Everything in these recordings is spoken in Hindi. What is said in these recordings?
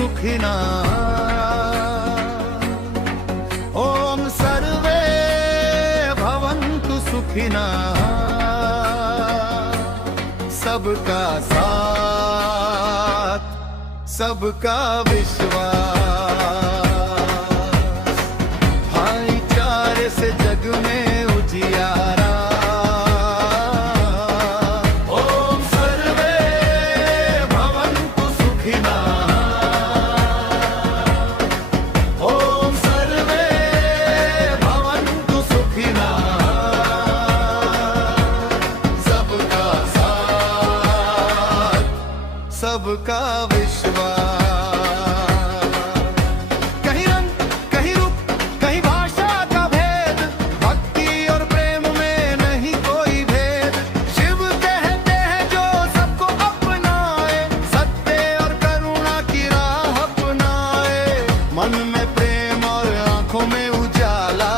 सुखिना। ओम सर्वे भवन्तु सुखिना। सबका साथ, सबका विश्वास, भाईचारे से जग में उजियारा। ओम सर्वे भवन्तु सुखिना। ओम सर्वे भवन्तु सुखिना। सबका साथ, सबका विश्वास। कहीं रंग, कहीं रूप, कहीं भाषा का भेद, भक्ति और प्रेम में नहीं कोई भेद। शिव कहते हैं जो सबको अपनाए, सत्य और करुणा की राह अपनाए। मन में प्रेम और आंखों में उजाला,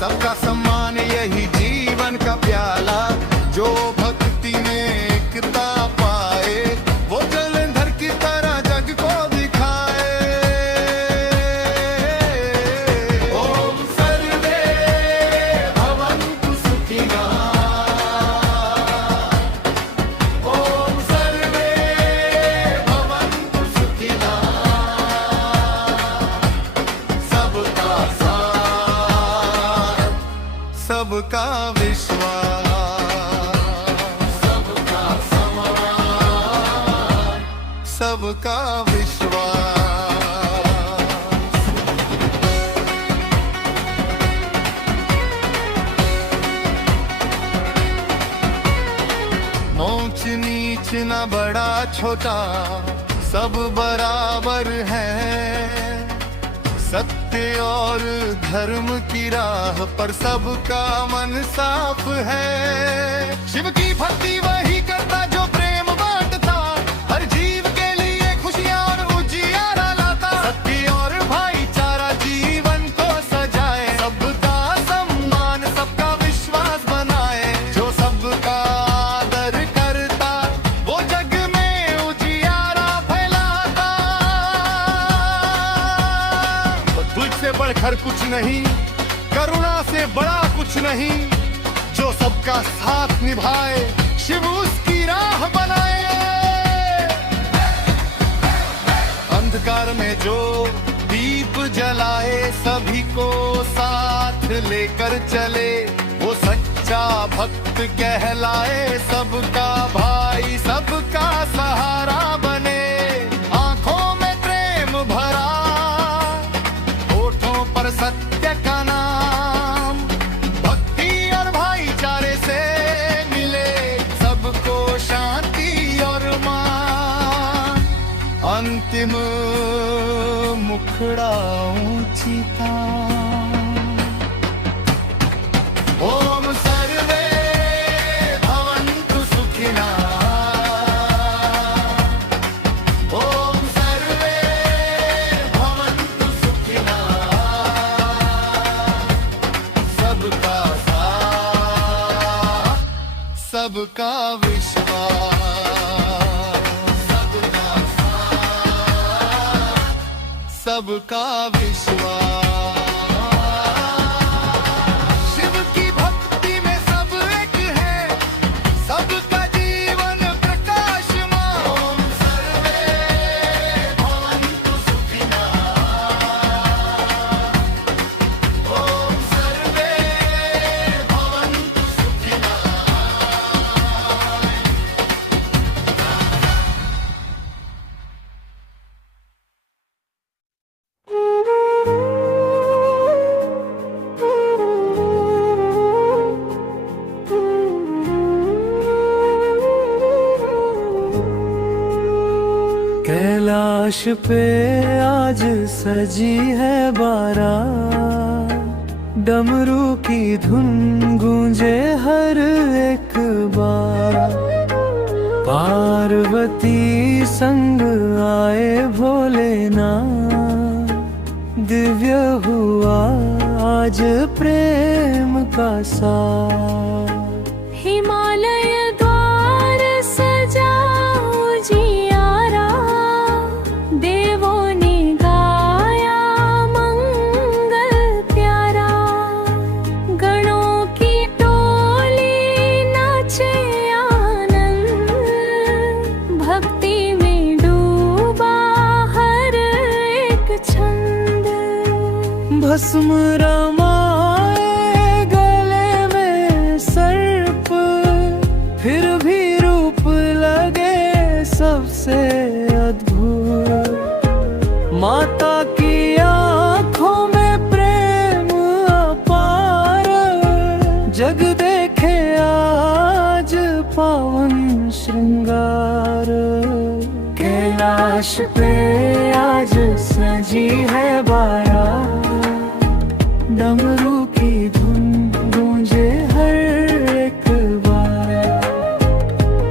सबका सम्मान यही जीवन का प्याला। जो भक्ति में एकता पाए, वो जलंधर की तरह जग को दिखाए। ओम सर्वे भवन्तु सुखिना। ओम सर्वे भवन्तु सुखिना। सबका साथ, सबका विश्वास, सबका सम्मान, सबका विश्वास। ऊंच नीच न बड़ा छोटा, सब बराबर है। सत्य और धर्म की राह पर सबका मन साफ है। शिव की भक्ति वही करता जो प्रेम बांटता, हर जीव के लिए खुशियां और उजियारा लाता। सत्य और भाईचारा जीवन को सजाए, सबका सम्मान, सबका विश्वास बनाए। जो सबका आदर करता, वो जग में उजियारा फैलाता। तुझसे बढ़कर कुछ नहीं, करुणा से बड़ा कुछ नहीं। जो सबका साथ निभाए, शिव उसकी राह बनाए। अंधकार में जो दीप जलाए, सभी को साथ लेकर चले, वो सच्चा भक्त कहलाए। सबका भाई, सबका सहारा बने। आंखों में प्रेम भरा, होठों पर सत्य का नाम। भक्ति और भाईचारे से मिले सबको शांति और मान। अंतिम मुखड़ा ऊंची तान। ओम सर्वे भवन्तु सुखिना। ओम सर्वे भवन्तु सुखिना। सबका साथ, सबका विश्वास, सबका साथ, सबका विश्वास। शिव की भक्ति में सब एक है, सबका जीवन प्रकाशमान। ओम सर्वे भवन्तु सुखिना। ओम सर्वे भवन्तु सुखिना। कैलाश पे आज सजी है बारात, डमरू की धुन गूंजे हर एक बार। पार्वती संग आए भोलेनाथ, दिव्य हुआ आज प्रेम का साथ। हिमालय द्वार सजा उजियारा, देवों ने भस्म रमाए गले में सर्प, फिर भी रूप लगे सबसे अद्भुत। माता की आंखों में प्रेम अपार, जग देखे आज पावन श्रृंगार। कैलाश पे आज सजी है बारात, डमरू की धुन गूंजे हर एक बार।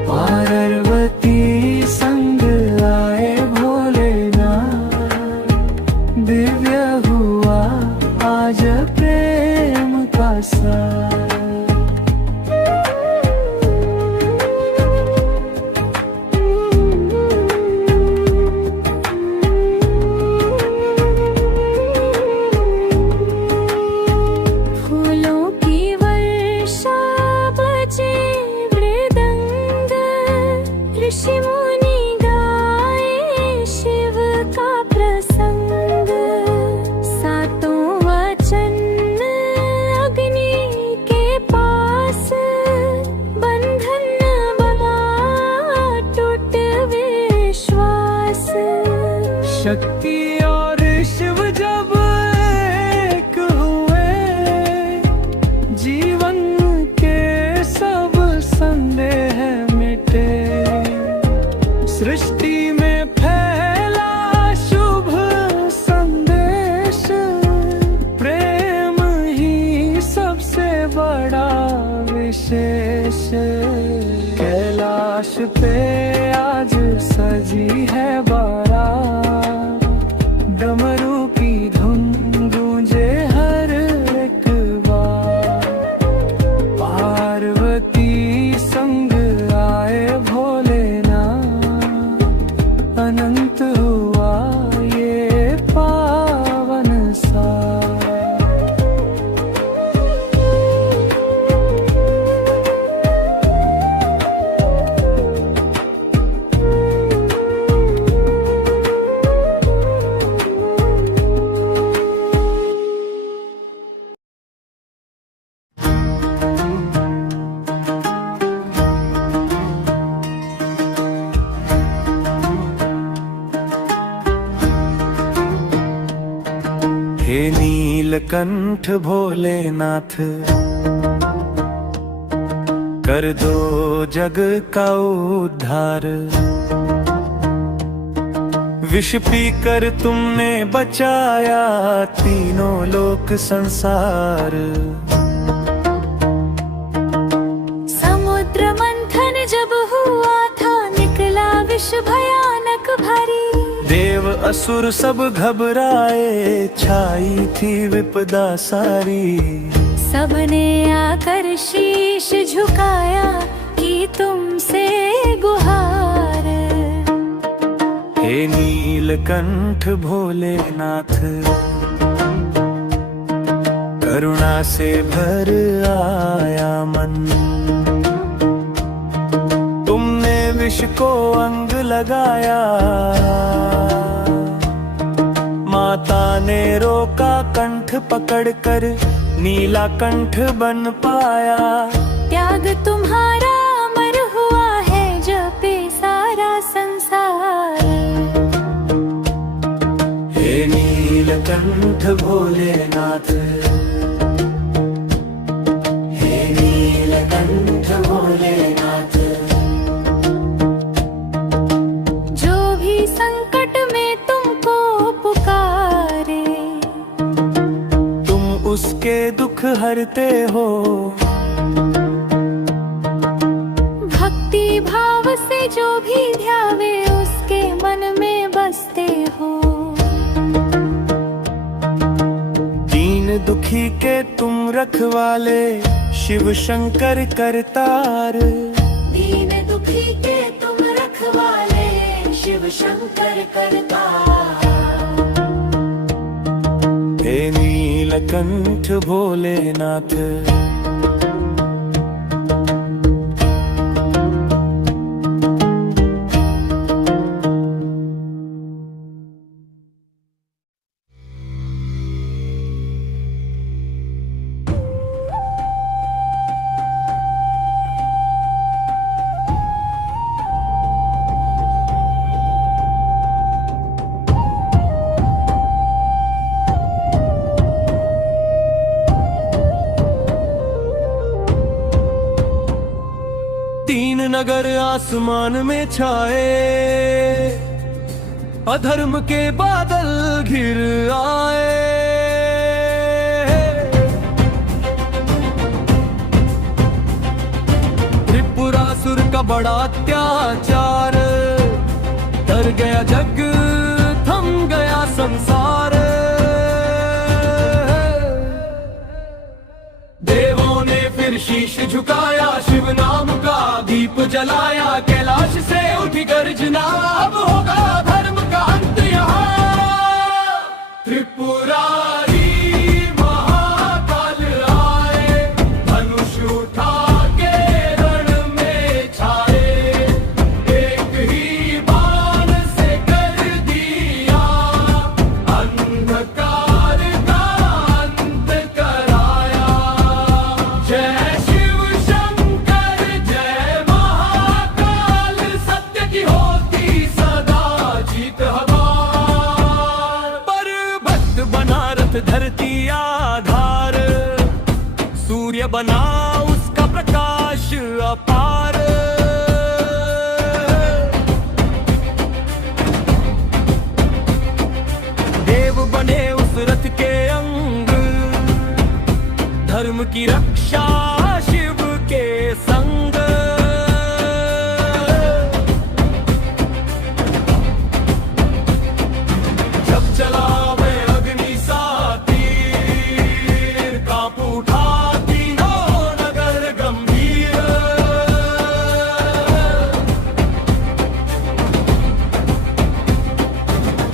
पार्वती संग आए भोलेनाथ, दिव्य हुआ आज प्रेम का साथ। ऋषि मुनि गाए शिव का प्रसंग, सातों वचन अग्नि के पास। बंधन बना टूट विश्वास। शक्ति और शिव जब एक हुए, जीवन के सब संदेह मिटे। सृष्टि में फैला शुभ संदेश, प्रेम ही सबसे बड़ा विशेष। कैलाश पे आज सजी है बारात, डमरू की धुन गूंजे हर एक बार। पार्वती संग आए भोलेनाथ, अनंत हुआ ये पावन साथ। हे नीलकंठ भोलेनाथ, कर दो जग का उद्धार। विष पीकर तुमने बचाया तीनों लोक संसार। समुद्र मंथन जब हुआ था, निकला विष भयानक भारी। देव असुर सब घबराए, छाई थी विपदा सारी। सबने आकर शीश झुकाया, की तुमसे गुहार। हे नीलकंठ भोलेनाथ, करुणा से भर आया मन। तुमने विष को अंग लगाया, माता ने रोका कंठ पकड़कर, नीला कंठ बन पाया। त्याग तुम्हारा अमर हुआ है, जपे सारा संसार। हे नीलकंठ भोलेनाथ, हे नीलकंठ भोलेनाथ। जो भी संकट में तुमको पुकारे, तुम उसके दुख हरते हो। भक्ति भाव से जो भी ध्यावे, उसके मन में बसते हो। दीन दुखी के तुम रखवाले, शिव शंकर करतार। दीन दुखी के तुम रखवाले, शिव शंकर करतार। हे नीलकंठ भोलेनाथ, अगर आसमान में छाए, अधर्म के बादल घिर आए। त्रिपुरासुर का बड़ा अत्याचार, डर गया जग, थम गया संसार। देवों ने फिर शीश झुकाया, शिव नाम का दीप जलाया। कैलाश से उठी गर्जना, अब होगा धर्म का अंत यहाँ। त्रिपुरारी महाकाल आए, धनुष उठा के रण में छाए। एक ही बाण से कर दिया अंधकार का अंत कराया। जय शिव शंकर जय महाकाल, सत्य की होती सदा जीत हमार। पर्वत बना रथ धरती आधार, सूर्य बना उसका प्रकाश अपार। देव बने उस रथ के अंग, धर्म की रक्षा शिव के संग। जब चला मैं अग्नि सा तीर, कांप उठा तीनों नगर गंभीर।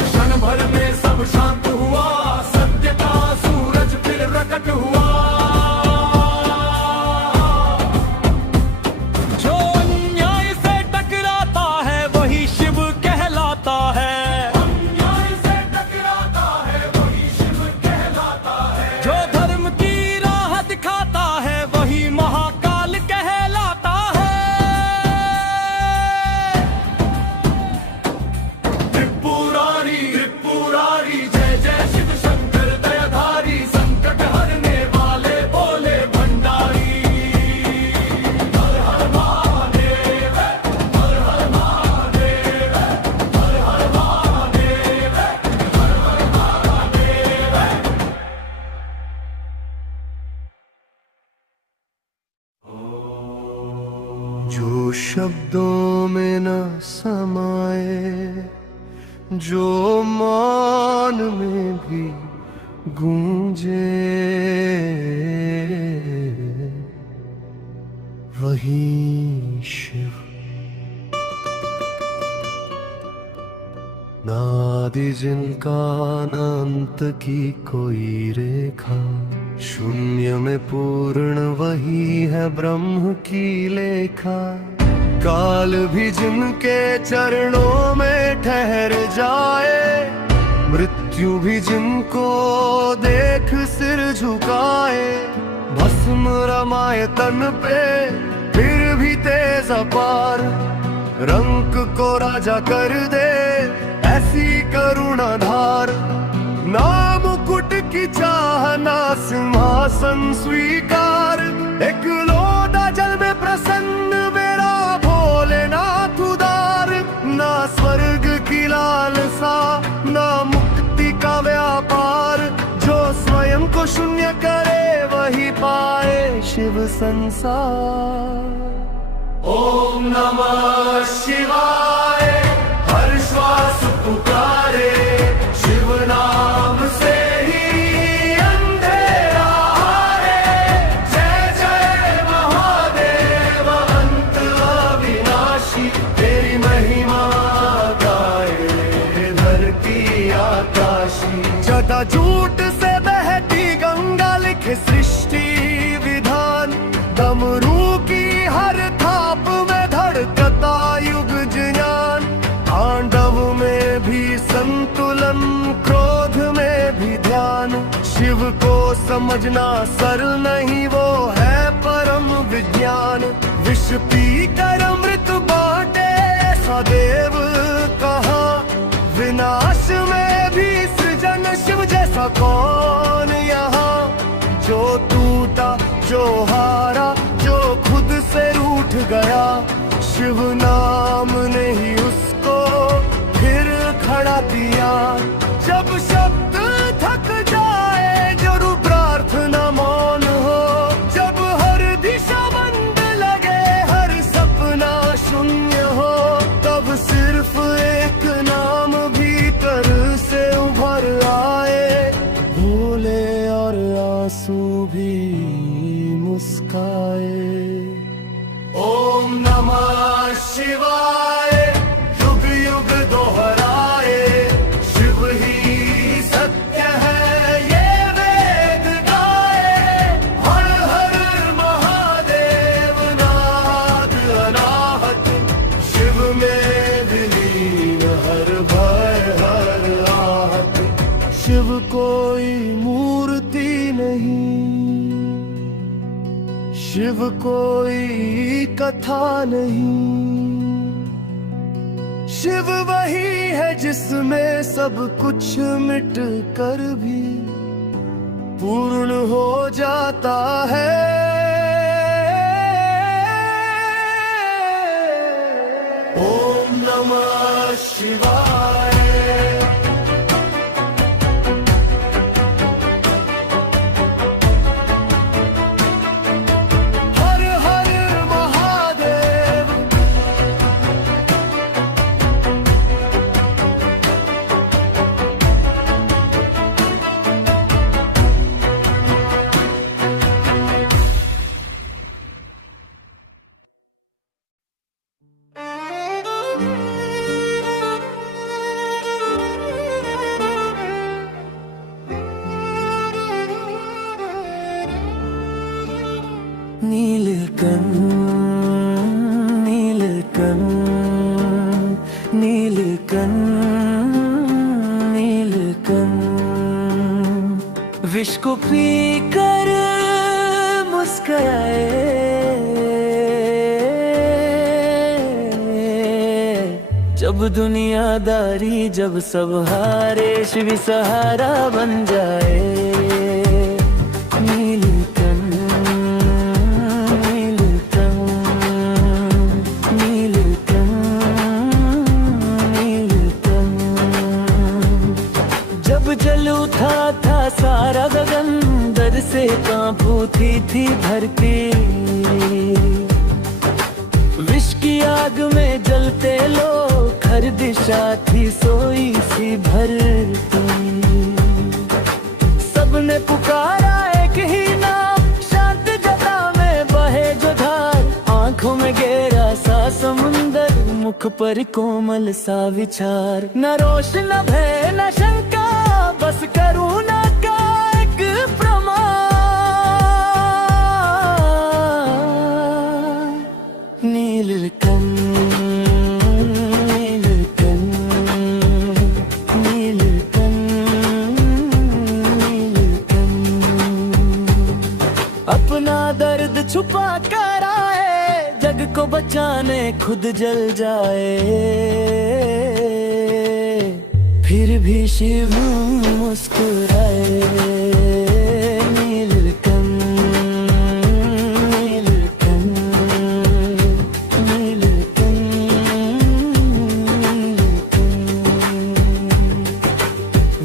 क्षण भर में सब शांत हुआ, सत्य का सूरज फिर प्रकट हुआ। जो अन्याय से टकराता है वही शिव कहलाता है। अन्याय से टकराता है वही शिव कहलाता है। जो धर्म की राह दिखाता है वही महाकाल कहलाता है। त्रिपुरारी त्रिपुरारी जय जय शिव शंकर दयाधारी, संकट हरने वाले बोले भंडारी। हर हर महादेव, हर हर महादेव, हर हर महादेव, हर हर महादेव। जो शब्दों में न समाए, जो मान में भी गूंजे, वही शिव। नादि जिनका न अंत की कोई रेखा, शून्य में पूर्ण वही है ब्रह्म की लेखा। काल भी जिनके चरणों में ठहर जाए, मृत्यु भी जिनको देख सिर झुकाए। भस्म रमाए तन पे फिर भी तेज अपार, रंक को राजा कर दे ऐसी करुणा धार। ना मुकुट की चाह ना सिंहासन स्वीकार, एक लोटा जल में प्रसन्न मेरा भोलेनाथ उदार। ना स्वर्ग की लालसा ना मुक्ति का व्यापार, जो स्वयं को शून्य करे वही पाए शिव संसार। ओम नमः शिवाय, हर श्वास पुकारे शिव नाम से ही अंधेरा हारे। जय जय महादेव अंत अविनाशी, तेरी महिमा गाए धरती आकाशी। जटा जूट से बहती गंगा लिखे सृष्टि विधान, डमरू की हर थाप में धड़कता युग ज्ञान। तांडव में भी संतुलन, क्रोध में भी ध्यान। शिव को समझना सरल नहीं, वो है परम विज्ञान। विष पी कर अमृत बांटे ऐसा देव कहा, विनाश में भी सृजन शिव जैसा कौन यहाँ। जो टूटा जो हारा जो खुद से रूठ गया, शिव शिव नाम ने ही उसको फिर खड़ा किया। जब शब्द थक जाए जरूर प्रार्थना मौन हो, जब हर दिशा बंद लगे हर सपना शून्य हो, तब सिर्फ एक नाम भीतर से उभर आए, भूले और आंसू भी मुस्काए। ओम नमः शिवाय युग युग दोहराए, शिव ही सत्य है ये वेद गाए। हर हर महादेव नाद अनाहत, शिव में विलीन हर भय हर आहत। शिव कोई मूर्ति नहीं, शिव कोई कथा नहीं, शिव वही है जिसमें सब कुछ मिट कर भी पूर्ण हो जाता है। ओम नमः शिवाय। नीलकंठ नीलकंठ नीलकंठ नीलकंठ, विष को पीकर मुस्कुराए, जब दुनियादारी जब सब हारे, शिव सहारा बन जाए। जल उठा था सारा गगन, डर से कांप उठी थी धरती, विष की आग में जलते लोग, हर दिशा थी सोई सी भरती। सबने पुकारा एक ही नाम, शांत जगह में बहे जो धार, आंखों में गहरा सा समुंदर, मुख पर कोमल सा विचार। न रोष न भय न शंका, बस करुणा का एक प्रमाण। नीलकंठ नीलकंठ नीलकंठ, अपना दर्द छुपा कर आए, जग को बचाने खुद जल जाए। फिर भी शिव मुस्कुराए। नीलकंठ नीलकंठ नीलकंठ,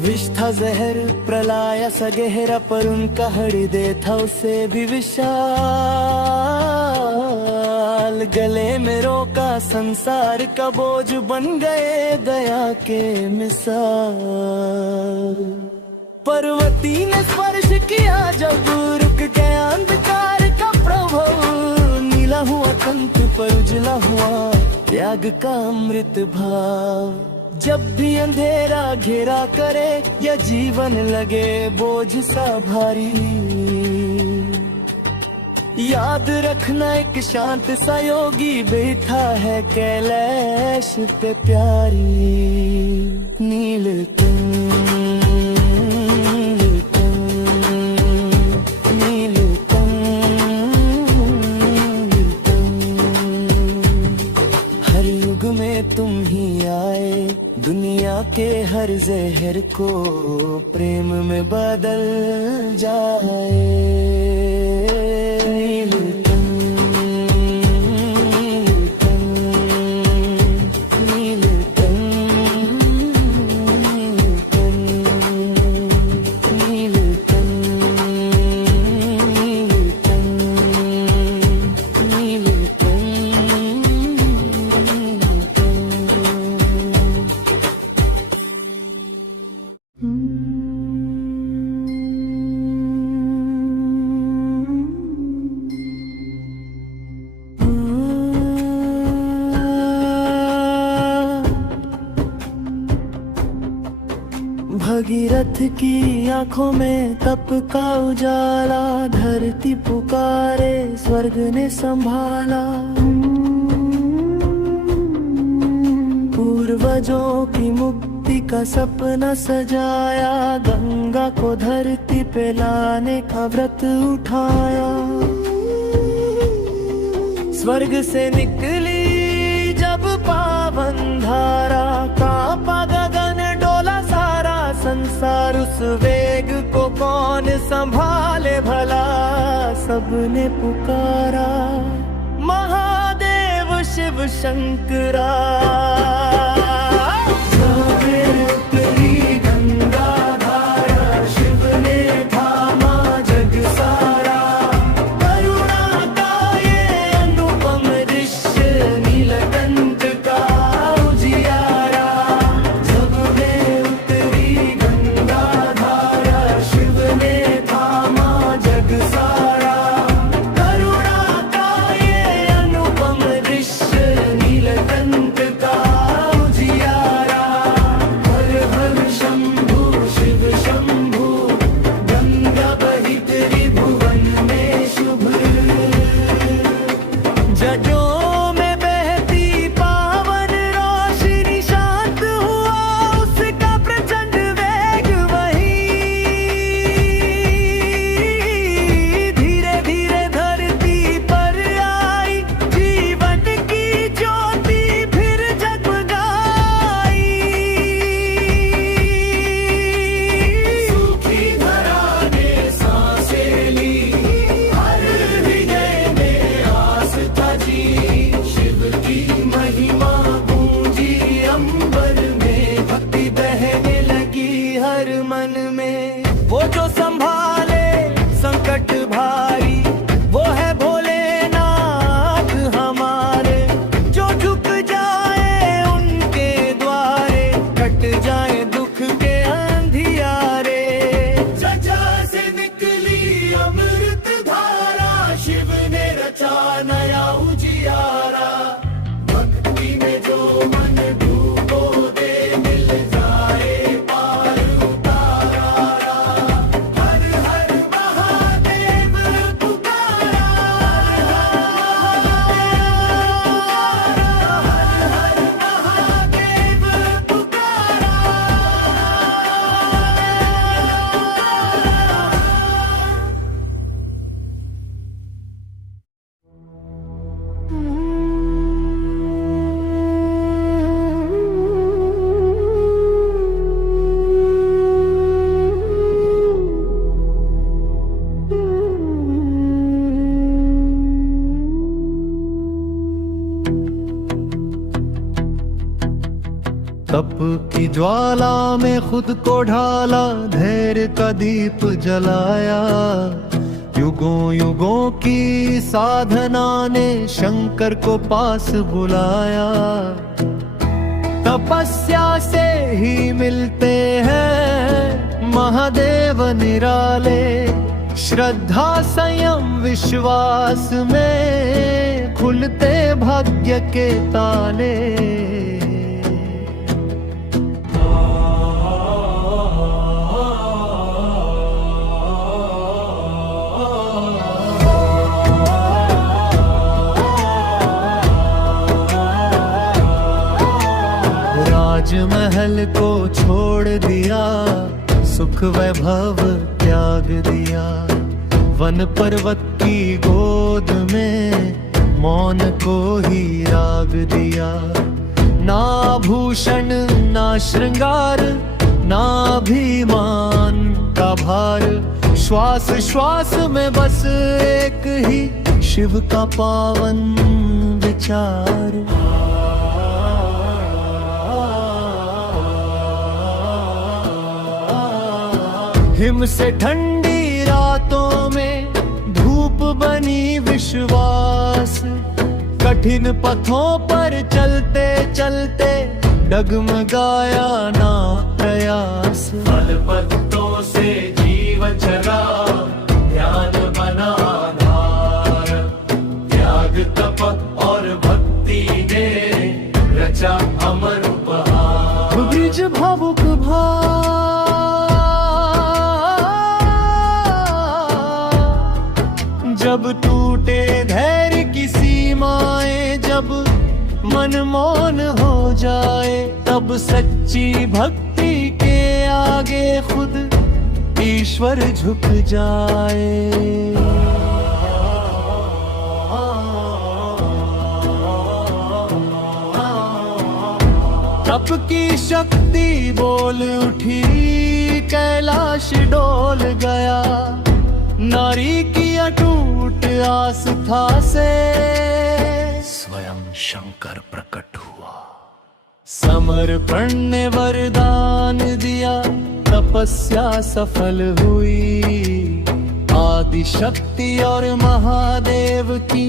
विष था जहर प्रलय सा गहरा, पर उनका हृदय था उसे भी विशाल। गले में रोका संसार का बोझ, बन गए दया के मिसाल। पर्वती ने स्पर्श किया जब रुक गया अंधकार का प्रभाव, नीला हुआ कंठ पर उजला हुआ त्याग का अमृत भाव। जब भी अंधेरा घेरा करे या जीवन लगे बोझ सा भारी, याद रखना एक शांत सा योगी बैठा है कैलाश पे प्यारी। नीलकंठ नीलकंठ, हर युग में तुम ही आए, दुनिया के हर जहर को प्रेम में बदल जाए। नीलकंठ भगीरथ की आंखों में तप का उजाला, धरती पुकारे स्वर्ग ने संभाला। पूर्वजों की मुक्ति का सपना सजाया, गंगा को धरती पे लाने का व्रत उठाया। स्वर्ग से निकली जब पावन धारा, कांपा गगन डोला सारा संसार। उस वेग को कौन संभाले भला, सबने पुकारा महादेव शिव शंकरा। तप की ज्वाला में खुद को ढाला, धैर्य का दीप जलाया। युगों युगों की साधना ने शंकर को पास बुलाया। तपस्या से ही मिलते हैं महादेव निराले, श्रद्धा संयम विश्वास में खुलते भाग्य के ताले। राजमहल को छोड़ दिया, सुख वैभव त्याग दिया। वन पर्वत की गोद में मौन को ही राग दिया। ना भूषण ना श्रृंगार, ना अभिमान का भार। श्वास श्वास में बस एक ही शिव का पावन विचार। हिम से ठंडी रातों में धूप बनी विश्वास। कठिन पथों पर चलते चलते डगमगाया ना प्रयास। फल पत्तों से जीवन चला, ध्यान बना आधार। त्याग तप और भक्ति ने रचा अमर उपहार। बीज भावुक भाव मन मौन हो जाए, तब सच्ची भक्ति के आगे खुद ईश्वर झुक जाए। तप की शक्ति बोल उठी, कैलाश डोल गया, नारी की अटूट आस्था से स्वयं शंकर प्रकट हुआ। समर्पण ने वरदान दिया, तपस्या सफल हुई, आदि शक्ति और महादेव की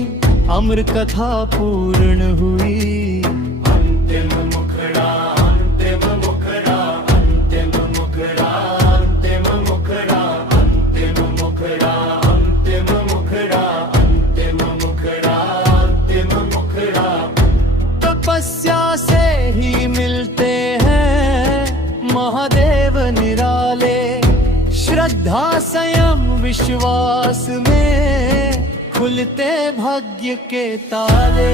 अमर कथा पूर्ण हुई। अंतिम मुखड़ा, अंतिम मुखड़ा, अंतिम मुखड़ा, अंतिम मुखड़ा, अंतिम मुखड़ा, अंतिम मुखड़ा, अंतिम मुखड़ा, अंतिम मुखड़ा। तपस्या से ही मिलते हैं महादेव निराले, श्रद्धा संयम विश्वास में खुलते भाग्य के ताले।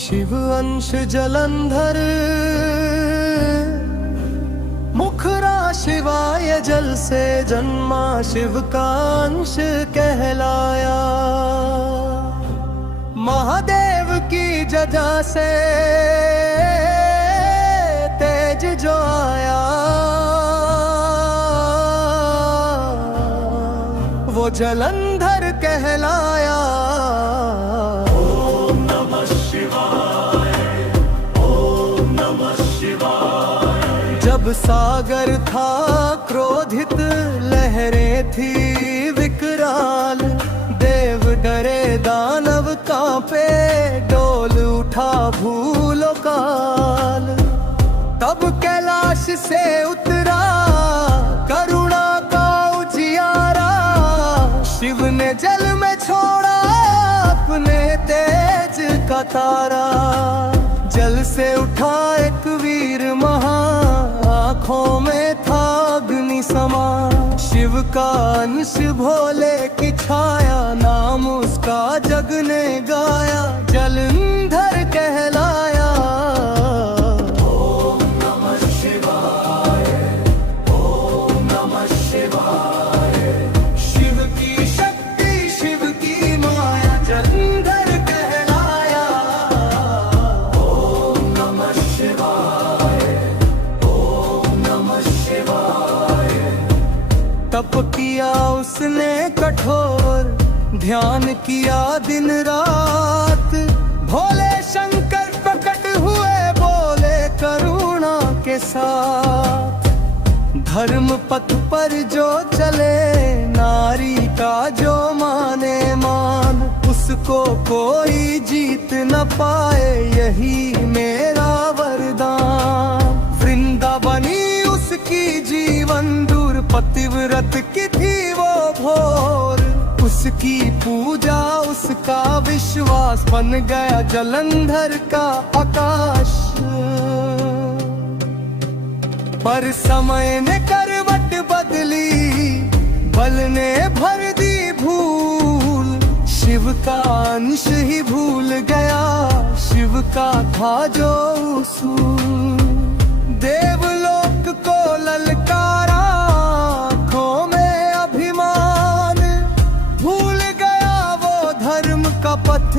शिव अंश जलंधर, मुखरा शिवाय जल से जन्मा, शिव का अंश कहलाया। महादेव की जजा से तेज जो आया, वो जलंधर कहलाया। जब सागर था क्रोधित, लहरें थी विकराल, देव डरे दानव कांपे, डोल उठा भूलो काल। तब कैलाश से उतरा करुणा का उजियारा, शिव ने जल में छोड़ा अपने तेज का तारा। जल से उठा एक वीर महा, आँखों में था अग्नि समा, शिव का अंश भोले की छाया, नाम उसका जग ने गाया, जलंधर कहलाया। ओम नमः शिवाय, ओम नमः शिवाय। शिव की शक्ति, शिव की माया, जलंधर कहलाया। ओम नमः शिवाय, ओम नमः शिवाय। तप किया उसने कठोर, ध्यान किया दिन रात, भोले शंकर प्रकट हुए, बोले करुणा के साथ। धर्म पथ पर जो चले, नारी का जो माने मान, उसको कोई जीत न पाए, यही मेरा वरदान। वृंदावनी उसकी जीवन दूर, पतिव्रत की थी वो भोर, उसकी पूजा उसका विश्वास, बन गया जलंधर का आकाश। पर समय ने करवट बदली, बल ने भर दी भूल, शिव का अंश ही भूल गया, शिव का था जो उसूल। देवलोक को ललकारा, आँखों में अभिमान, भूल गया वो धर्म का पथ,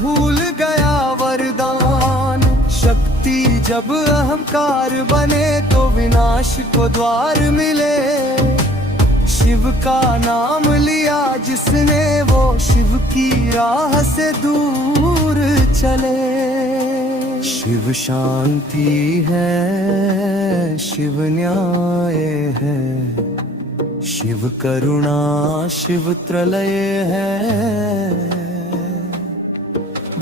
भूल गया वरदान। शक्ति जब अहंकार बने, तो विनाश को द्वार मिले। शिव का नाम लिया जिसने, वो शिव की राह से दूर चले। शिव शांति है, शिव न्याय है, शिव करुणा, शिव त्रलय है।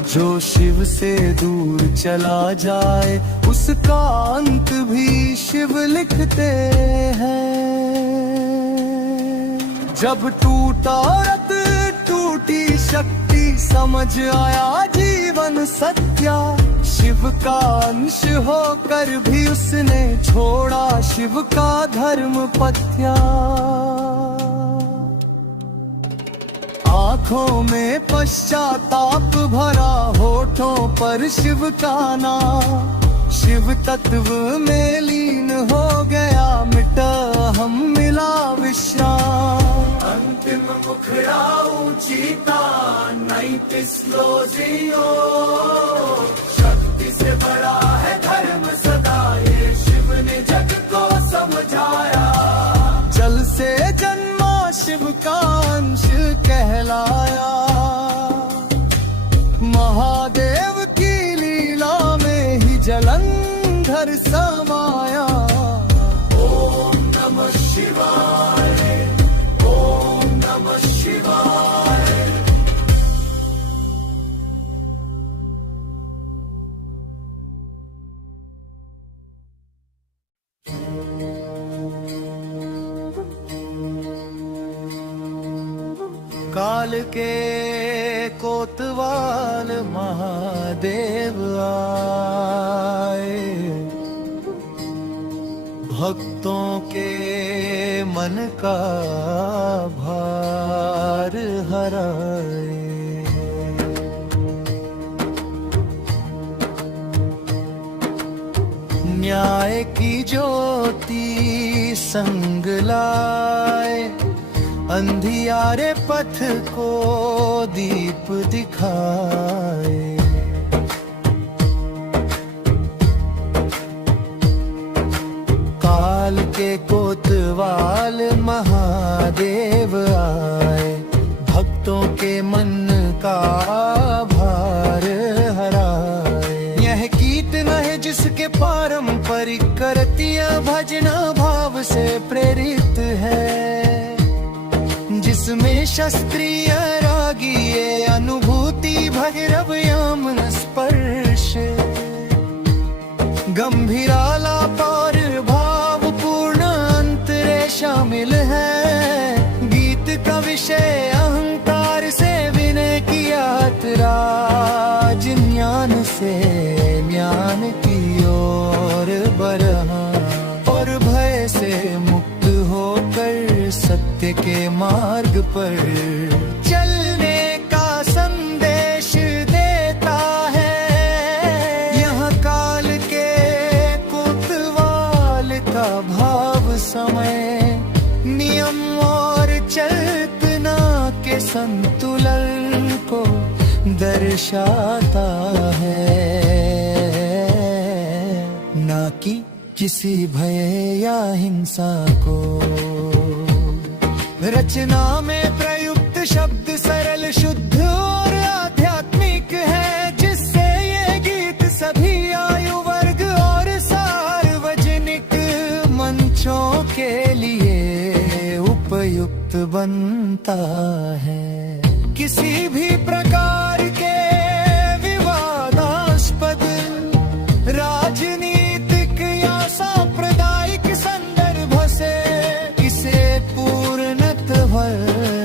जो शिव से दूर चला जाए उसका अंत भी शिव लिखते हैं। जब टूटा रथ टूटी शक्ति समझ आया जीवन सत्या। शिव का अंश होकर भी उसने छोड़ा शिव का धर्म पत्या। आंखों में पश्चाताप भरा होठों पर शिव का नाम। शिव तत्व में लीन हो गया मिटा हम मिला विश्राम। अंतिम मुखड़ा ऊंची का नहीं तिस्लोजियो। शक्ति से बड़ा है धर्म सदा ये शिव ने जग को समझाया। जल से जन्मा शिव का अंश कहलाया। महादेव की लीला में ही जलंधर समाया। ओम नमः शिवाय, ओम नमः शिवाय। काल के कोतवाल महादेव आए। भक्तों के मन का भार हराए। न्याय की ज्योति संग लाए। अंधियारे पथ को दीप दिखाए। काल के कोतवाल महादेव आए। भक्तों के मन का भार हराए। यह कीर्तन है जिसके पारंपरिक करतिया भजना भाव से प्रेरित है। जिसमें शास्त्रीय रागीय अनुभूति भैरव यामन स्पर्श। गंभीरालाप और भावपूर्ण अंतरे शामिल है। गीत का विषय अहंकार से विनय की यात्रा। ज्ञान से ज्ञान की ओर बढ़ना और भय से मुक्त होकर सत्य के मार्ग पर चलने का संदेश देता है। यहाँ काल के कोतवाल का भाव समय नियम और चेतना के संतुलन को दर्शाता है। ना कि किसी भय या हिंसा को। रचना में प्रयुक्त शब्द सरल शुद्ध और आध्यात्मिक है। जिससे ये गीत सभी आयु वर्ग और सार्वजनिक मंचों के लिए उपयुक्त बनता है। किसी भी प्रकार के विवादास्पद राजनीतिक या सांप्रदायिक संदर्भ से इसे पूर्णतः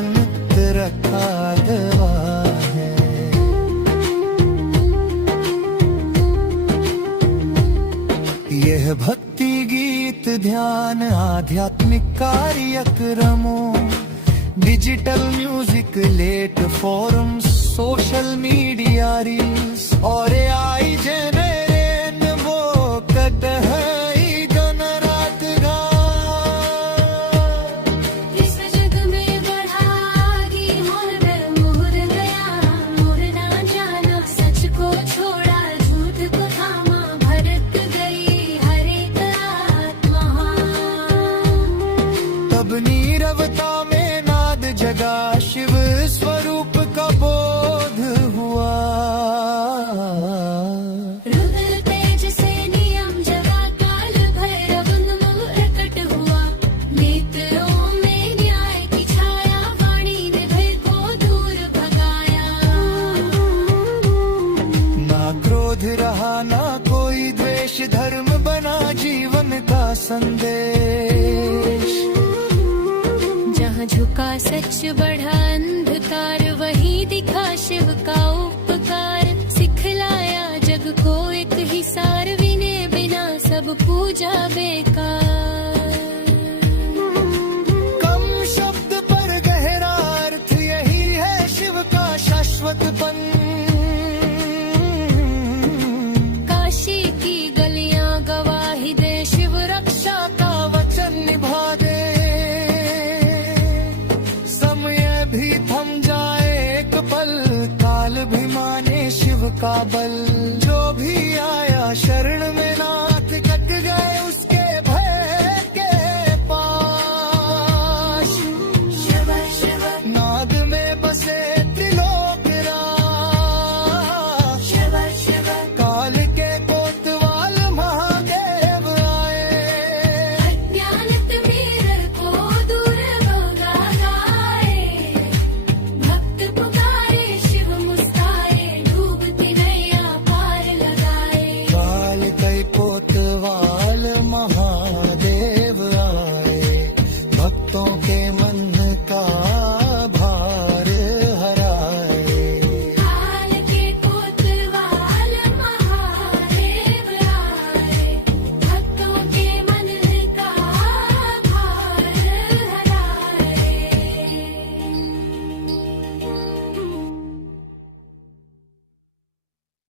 मुक्त रखा गया है। यह भक्ति गीत ध्यान आध्यात्मिक कार्यक्रमों डिजिटल म्यूजिक लेट फोरम सोशल मीडिया रील्स और AI जनरेन वो कद है दिन रात गा। इस जग में बढ़ा आगे मोर गया मोर ना जाना। सच को छोड़ा झूठ को थामा भटक गई हर एक आत्मा। तब नीरवता में नाद जगा शिव स्वरूप का बोध हुआ। ना कोई द्वेष धर्म बना जीवन का संदेश। जहाँ झुका सच बढ़ा अंधकार, वहीं दिखा शिव का उपकार। सिखलाया जग को एक ही सार, विनय बिना सब पूजा बेकार। कम शब्द पर गहरा अर्थ, यही है शिव का शाश्वतपन। काशी की गलियां गवाही दे, शिव रक्षा का वचन निभा दे। समय भी थम जाए एक पल, काल भी माने शिव का बल।